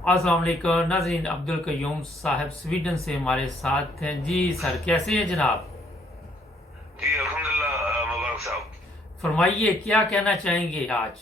अस्सलाम वालेकुम नाज़रीन, अब्दुल कयूम साहब स्वीडन से हमारे साथ हैं। जी सर, कैसे हैं जनाब? जी अल्हम्दुलिल्लाह। मुबारक साहब। फरमाइए, क्या कहना चाहेंगे आज?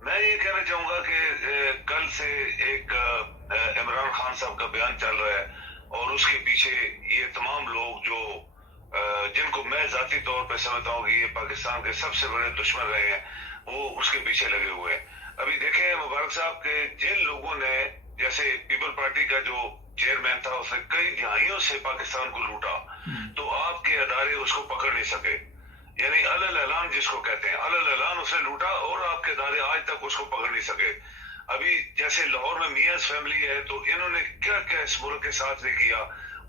मैं ये कहना चाहूंगा कि कल से एक इमरान खान साहब का बयान चल रहा है और उसके पीछे ये तमाम लोग जो जिनको मैं जाती तौर पे समझता हूँ कि ये पाकिस्तान के सबसे बड़े दुश्मन रहे हैं, वो उसके पीछे लगे हुए हैं। अभी देखें मुबारक साहब के जिन लोगों ने, जैसे पीपल पार्टी का जो चेयरमैन था, उसने कई दिहाइयों से पाकिस्तान को लूटा, तो आपके अदारे उसको पकड़ नहीं सके। यानी अलल ऐलान जिसको कहते हैं, अलल ऐलान उसने लूटा और आपके अदारे आज तक उसको पकड़ नहीं सके। अभी जैसे लाहौर में मियां फैमिली है, तो इन्होंने क्या क्या इस मुल्क के साथ नहीं किया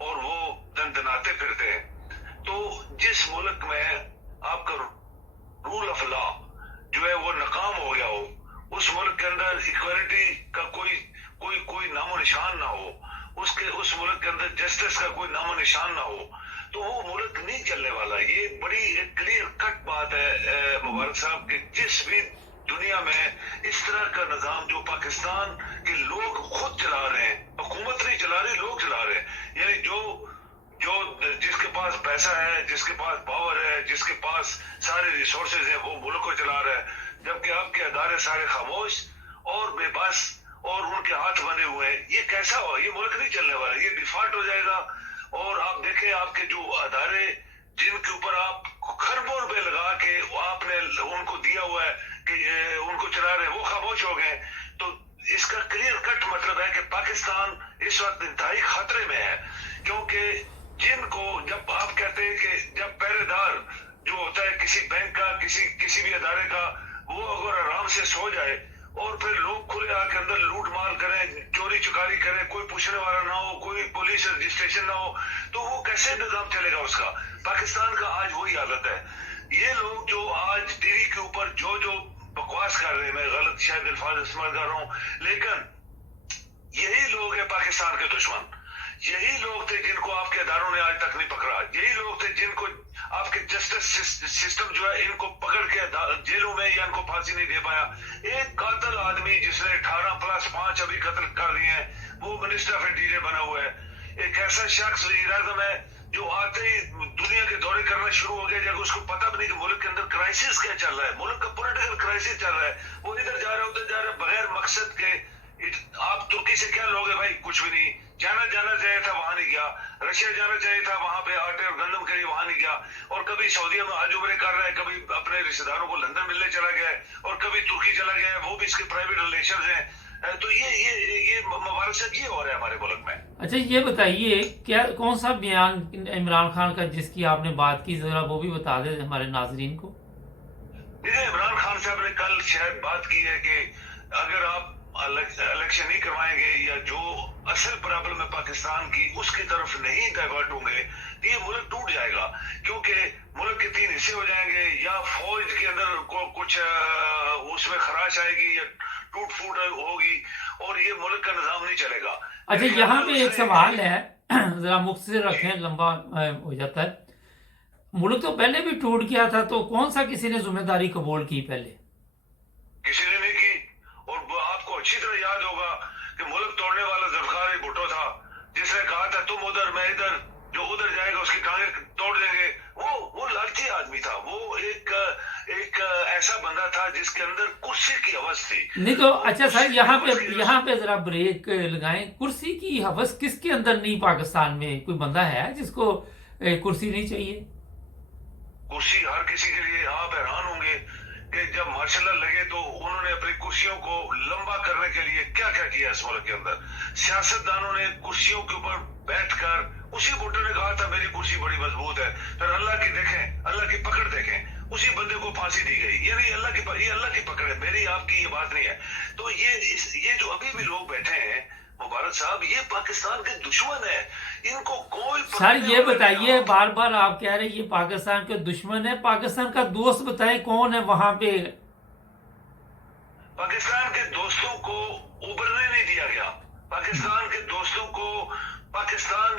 और वो दनदनाते फिरते हैं। तो जिस मुल्क में आपका रूल ऑफ लॉ जो है वो नाकाम हो गया हो, उस मुल्क के अंदर इक्वालिटी का कोई कोई कोई नामो निशान ना हो, उस मुल्क के अंदर जस्टिस का कोई नामो निशान ना हो, तो वो मुल्क नहीं चलने वाला। ये बड़ी एक क्लियर कट बात है मुबारक साहब कि जिस भी दुनिया में इस तरह का निजाम जो पाकिस्तान के लोग खुद चला रहे हैं, हुकूमत नहीं चला रही, लोग चला रहे हैं। यानी जो जो जिसके पास पैसा है, जिसके पास पावर है, जिसके पास सारे रिसोर्सेज हैं, वो मुल्क को चला रहा है, जबकि आपके अदारे सारे खामोश और बेबस और उनके हाथ बने हुए हैं। ये कैसा हो? ये मुल्क नहीं चलने वाला, ये डिफॉल्ट हो जाएगा। और आप देखें आपके जो अदारे जिनके ऊपर आप खरबों रुपए लगा के आपने उनको दिया हुआ है कि उनको चला रहे, वो खामोश हो गए। तो इसका क्लियर कट मतलब है कि पाकिस्तान इस वक्त इंतहाई खतरे में है, क्योंकि जिनको, जब आप कहते हैं कि जब पहरेदार जो होता है किसी बैंक का, किसी भी अदारे का, वो अगर आराम से सो जाए और फिर लोग खुले आके अंदर लूट मार करें, चोरी चुकारी करें, कोई पूछने वाला ना हो, कोई पुलिस रजिस्ट्रेशन ना हो, तो वो कैसे निजाम चलेगा उसका? पाकिस्तान का आज वही हालत है। ये लोग जो आज टीवी के ऊपर जो जो बकवास कर रहे हैं, मैं गलत शायद अल्फाज इस्तेमाल कर रहा हूं, लेकिन यही लोग हैं पाकिस्तान के दुश्मन। यही लोग थे जिनको आपके अदारों ने आज तक नहीं पकड़ा। यही लोग थे जिनको आपके जस्टिस सिस्टम जो है इनको पकड़ के जेलों में या इनको फांसी नहीं दे पाया। एक कातिल आदमी जिसने 18+5 अभी कत्ल कर दिए हैं, वो मिनिस्टर ऑफ इंटीरियर बना हुआ है। एक ऐसा शख्स वज़ीर आज़म है जो आते ही दुनिया के दौरे करना शुरू हो गया, जब उसको पता भी नहीं कि मुल्क के अंदर क्राइसिस क्या चल रहा है, मुल्क का पॉलिटिकल क्राइसिस चल रहा है। वो इधर जा रहा है उधर जा रहा है बगैर मकसद के। आप तुर्की से क्या लोगे भाई? कुछ भी नहीं। जाना चाहिए था, वहां नहीं गया। रशिया जाना चाहिए था, वहां पे आटे और गंदम के लिए वहां नहीं गया। और कभी सऊदीया में हज उम्रे कर रहा है, कभी अपने रिश्तेदारों को लंदन मिलने चला गया है, और कभी तुर्की चला गया है, वो भी इसके प्राइवेट रिलेशन है। तो ये मुबारक साहब ये हो रहा है हमारे मुल्क में। अच्छा, ये बताइए, क्या कौन सा बयान इमरान खान का जिसकी आपने बात की, जरा वो भी बता दें हमारे नाजरीन को। देखिए, इमरान खान साहब ने कल शायद बात की है कि अगर आप इलेक्शन नहीं करवाएंगे या जो असल प्रॉब्लम है पाकिस्तान की उसकी तरफ नहीं डाइवर्ट होंगे, तो ये मुल्क टूट जाएगा। क्योंकि मुल्क के 3 हिस्से हो जाएंगे, या फौज के अंदर कुछ उसमें खराश आएगी या टूट फूट होगी, और ये मुल्क का निजाम नहीं चलेगा। अच्छा, यहाँ पे एक सवाल है, जरा मुख्तसर रखें, लंबा हो जाता है। मुल्क तो पहले भी टूट गया था, तो कौन सा किसी ने जिम्मेदारी कबूल की? पहले किसी ने नहीं की। और आपको अच्छी तरह याद होगा कि मुल्क तोड़ने वाला जुल्फिकार भुट्टो था, जिसने कहा था तुम उधर मैं इधर, जो उधर जाएगा उसकी टांगें तोड़ देंगे। वो लालची आदमी था। वो एक ऐसा बंदा था जिसके अंदर कुर्सी की हवस थी। नहीं तो अच्छा सर, यहाँ पे जरा ब्रेक लगाएं। कुर्सी की हवस किसके अंदर नहीं? पाकिस्तान में कोई बंदा है जिसको कुर्सी नहीं चाहिए? कुर्सी हर किसी के लिए। आप हैरान होंगे कि जब मार्शल लॉ लगे तो उन्होंने अपनी कुर्सियों को लंबा करने के लिए क्या क्या किया इस मुल्क के अंदर। सियासतदानों ने कुर्सियों के ऊपर बैठकर, उसी भुट्टो ने कहा था मेरी कुर्सी बड़ी मजबूत है, फिर अल्लाह की पकड़ देखें, उसी बंदे को फांसी दी गई। ये अल्लाह की पकड़ है, मेरी आपकी ये बात नहीं है। तो ये जो अभी भी लोग बैठे हैं मुबारक साहब, ये पाकिस्तान के दुश्मन है। इनको कोई सर ये बताइए, बार बार आप कह रहे हैं ये पाकिस्तान के दुश्मन है, पाकिस्तान का दोस्त बताएं कौन है वहां पे? पाकिस्तान के दोस्तों को उभरने नहीं दिया गया। पाकिस्तान के दोस्तों को पाकिस्तान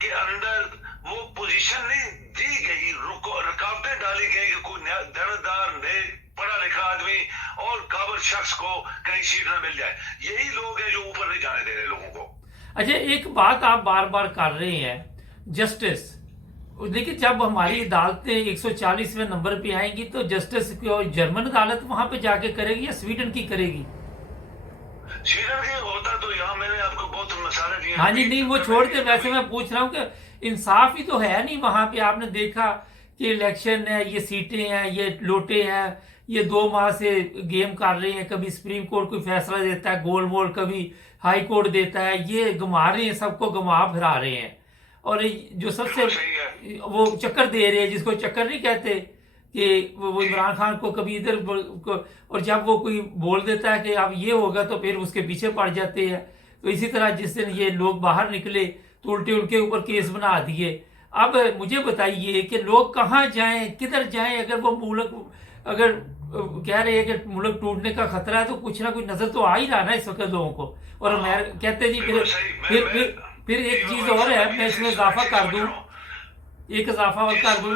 के अंदर वो पोजीशन नहीं दी गई, रुकावटें डाली गई कि कोई दरदार नेक पढ़ा लिखा आदमी और काबिल शख्स को कहीं सीट न मिल जाए। यही लोग हैं अच्छा, एक बात आप बार बार कर रहे हैं, जस्टिस। लेकिन जब हमारी अदालतें 140वें नंबर पे आएंगी तो जस्टिस को जर्मन अदालत वहां पे जाके करेगी या स्वीडन की करेगी? स्वीडन के होता तो यहाँ मैंने आपको बहुत मसाले दिए। हाँ जी, नहीं वो छोड़ के वैसे मैं पूछ रहा हूँ कि इंसाफ ही तो है नहीं वहां पे। आपने देखा कि इलेक्शन है, ये सीटें हैं, ये लोटे हैं, ये 2 माह से गेम कर रहे हैं। कभी सुप्रीम कोर्ट कोई फैसला देता है गोल मोल, कभी हाई कोर्ट देता है, ये घुमा रहे हैं, सबको घुमा फिरा रहे हैं। और जो सबसे सही है। वो चक्कर दे रहे हैं, जिसको चक्कर नहीं कहते, कि वो इमरान खान को कभी इधर और जब वो कोई बोल देता है कि अब ये होगा तो फिर उसके पीछे पड़ जाते हैं। तो इसी तरह जिस दिन ये लोग बाहर निकले तो उल्टे उनके ऊपर केस बना दिए। अब मुझे बताइए कि लोग कहाँ जाएं, किधर जाएं? अगर वो मुल्क, अगर कह रहे हैं कि मुल्क टूटने का खतरा है, तो कुछ ना कुछ नजर तो आ ही रहा ना इस वक्त लोगों को। और मैं कहते जी फिर एक चीज और है, मैं इसमें इजाफा कर दूं, एक इजाफा और कर दूं।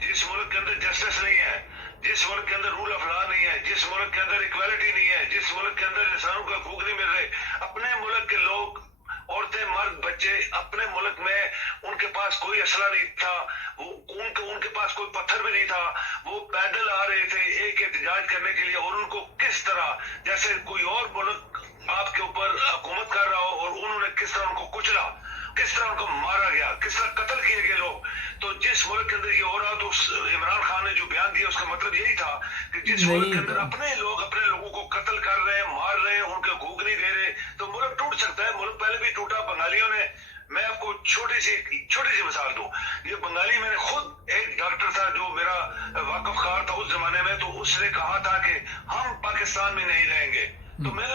जिस मुल्क के अंदर जस्टिस नहीं है, जिस मुल्क के अंदर रूल ऑफ लॉ नहीं है, जिस मुल्क के अंदर इक्वालिटी नहीं है, जिस मुल्क के अंदर इंसानों का हकूक नहीं मिल रहे, अपने मुल्क के लोग, औरतें, मर्द, बच्चे, अपने मुल्क में उनके पास कोई असला नहीं था, उनके पास कोई पत्थर भी नहीं था, वो पैदल आ रहे थे एक एहतजाज करने के लिए। और उनको किस तरह, जैसे कोई और मुल्क आपके ऊपर हुकूमत कर रहा हो, और उन्होंने किस तरह उनको कुचला, किस तरह उनको मारा गया, किस तरह कत्ल किए गए लोग। तो जिस मुल्क के अंदर ये हो रहा, तो इमरान खान ने जो बयान दिया उसका मतलब यही था कि जिस मुल्क के अंदर अपने लोगों को कत्ल कर रहे हैं, मार रहे हैं, उनके हकूक नहीं दे रहे, तो मुल्क टूट सकता है। मुल्क पहले भी टूटा बंगालियों ने। मैं आपको छोटी सी मिसाल दूं। ये बंगाली, मैंने खुद, एक डॉक्टर था जो मेरा वाकफखार था उस जमाने में, तो उसने कहा था कि हम पाकिस्तान में नहीं रहेंगे। तो मैं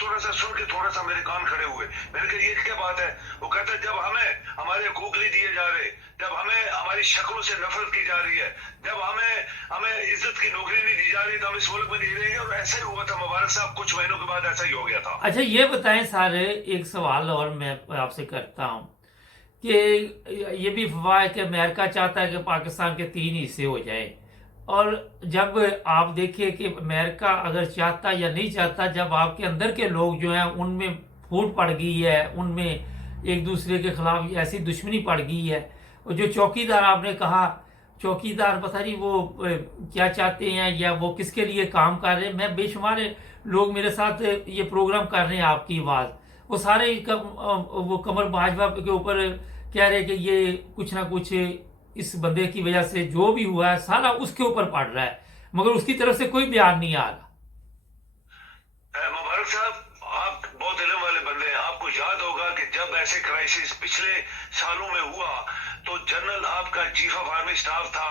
थोड़ा सा सुन के थोड़ा सा मेरे कान खड़े हुए। मैंने कहा ये क्या बात है? वो कहता है जब हमें हमारे हकूक नहीं दिए जा रहे, जब हमें हमारी शक्लों से नफरत की जा रही है, जब हमें इज्जत की नौकरी नहीं दी जा रही, तो हम इस मुल्क में नहीं रहेंगे। और ऐसा ही हुआ था मुबारक साहब, कुछ महीनों के बाद ऐसा ही हो गया था। अच्छा, ये बताएं सारे, एक सवाल और मैं आपसे करता हूँ कि ये भी अफवाह है कि अमेरिका चाहता है कि पाकिस्तान के 3 हिस्से हो जाए। और जब आप देखिए कि अमेरिका अगर चाहता या नहीं चाहता, जब आपके अंदर के लोग जो हैं उनमें फूट पड़ गई है, उनमें एक दूसरे के खिलाफ ऐसी दुश्मनी पड़ गई है। और जो चौकीदार आपने कहा, चौकीदार पता नहीं वो क्या चाहते हैं या वो किसके लिए काम कर रहे हैं। मैं बेशुमार लोग मेरे साथ ये प्रोग्राम कर रहे हैं आपकी आवाज़, वो सारे वो कमर बाजवा के ऊपर कह रहे हैं कि ये कुछ ना कुछ इस बंदे की वजह से जो भी हुआ है सारा उसके ऊपर पड़ रहा है, मगर उसकी तरफ से कोई बयान नहीं आ रहा। मुबारक साहब, आप बहुत इल्म वाले बंदे हैं। आपको याद होगा कि जब ऐसे क्राइसिस पिछले सालों में हुआ, तो जनरल आपका चीफ ऑफ आर्मी स्टाफ था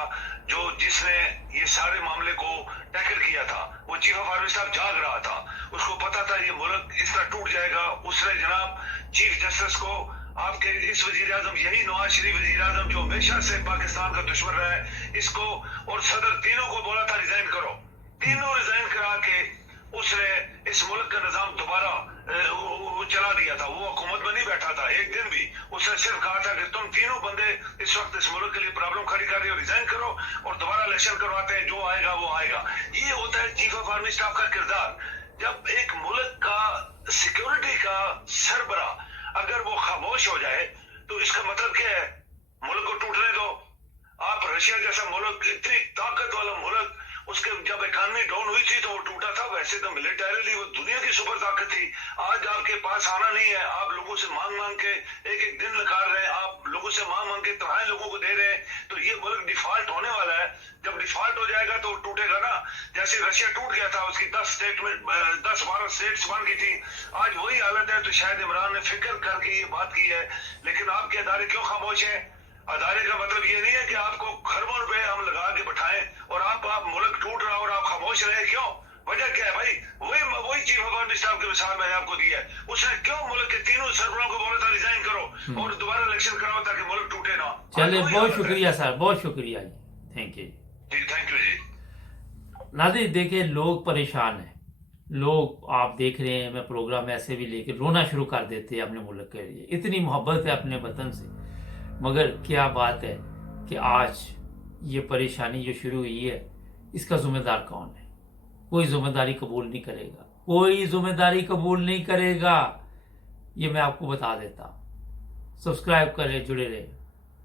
जिसने ये सारे मामले को टैकल किया था। वो चीफ ऑफ आर्मी स्टाफ जाग रहा था, उसको पता था ये मुल्क इस तरह टूट जाएगा। उसने जनाब चीफ जस्टिस को, आपके इस वजीर आजम, यही नवाज शरीफ वजीर आजम जो हमेशा से पाकिस्तान का दुश्मन रहा है, इसको और सदर तीनों को बोला था रिजाइन करो। तीनों रिजाइन करा के उसने इस मुल्क का निजाम दोबारा चला दिया था। वो हुकूमत में नहीं बैठा था एक दिन भी। उसने सिर्फ कहा था कि तुम तीनों बंदे इस वक्त इस मुल्क के लिए प्रॉब्लम खड़ी कर रहे हो, रिजाइन करो और दोबारा इलेक्शन करवाते हैं, जो आएगा वो आएगा। ये होता है चीफ ऑफ आर्मी स्टाफ का किरदार। जब एक मुल्क का सिक्योरिटी का सरबरा अगर वो खामोश हो जाए, तो इसका मतलब क्या है? मुल्क को टूटने दो। आप रशिया जैसा मुल्क, इतनी ताकत वाला मुल्क, उसके जब इकॉनमी डाउन हुई थी तो वो टूटा था। वैसे तो मिलिटरीली वो दुनिया की सुपर ताकत थी। आज आपके पास आना नहीं है, आप लोगों से मांग मांग के एक एक दिन निकाल रहे हैं, आप लोगों से मांग मांग के तनहाई लोगों को दे रहे हैं। तो ये मुल्क डिफॉल्ट होने वाला है। जब डिफॉल्ट हो जाएगा तो टूटेगा ना। जैसे रशिया टूट गया था, उसकी 10-12 स्टेट्स बन गई थी। आज वही हालत है। तो शायद इमरान ने फिक्र करके ये बात की है। लेकिन आपके अदारे क्यों खामोश हैं? अदारे का मतलब ये नहीं है कि आपको खरबों रुपए हम लगा के बैठाएं और आप मुल्क टूट रहा और आप खामोश रहे। क्यों? वजह क्या है भाई? वही चीफ ऑफ आर्मी स्टाफ की मिसाल मैंने आपको दी है। उसने क्यों मुल्क के तीनों सरबराहों को बोला था रिजाइन करो और दोबारा इलेक्शन कराओ ताकि मुल्क टूटे ना। चलिए, बहुत शुक्रिया सर, बहुत शुक्रिया जी, थैंक यू जी, थैंक यू जी। नाज़रीन, देखिए लोग परेशान हैं। लोग, आप देख रहे हैं, मैं प्रोग्राम ऐसे भी लेके रोना शुरू कर देते हैं अपने मुल्क के लिए। इतनी मोहब्बत है अपने वतन से, मगर क्या बात है कि आज ये परेशानी जो शुरू हुई है, इसका जिम्मेदार कौन है? कोई जिम्मेदारी कबूल नहीं करेगा, कोई जिम्मेदारी कबूल नहीं करेगा। ये मैं आपको बता देता हूँ। सब्सक्राइब करें, जुड़े रहें,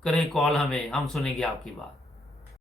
करें कॉल हमें, हम सुनेंगे आपकी बात।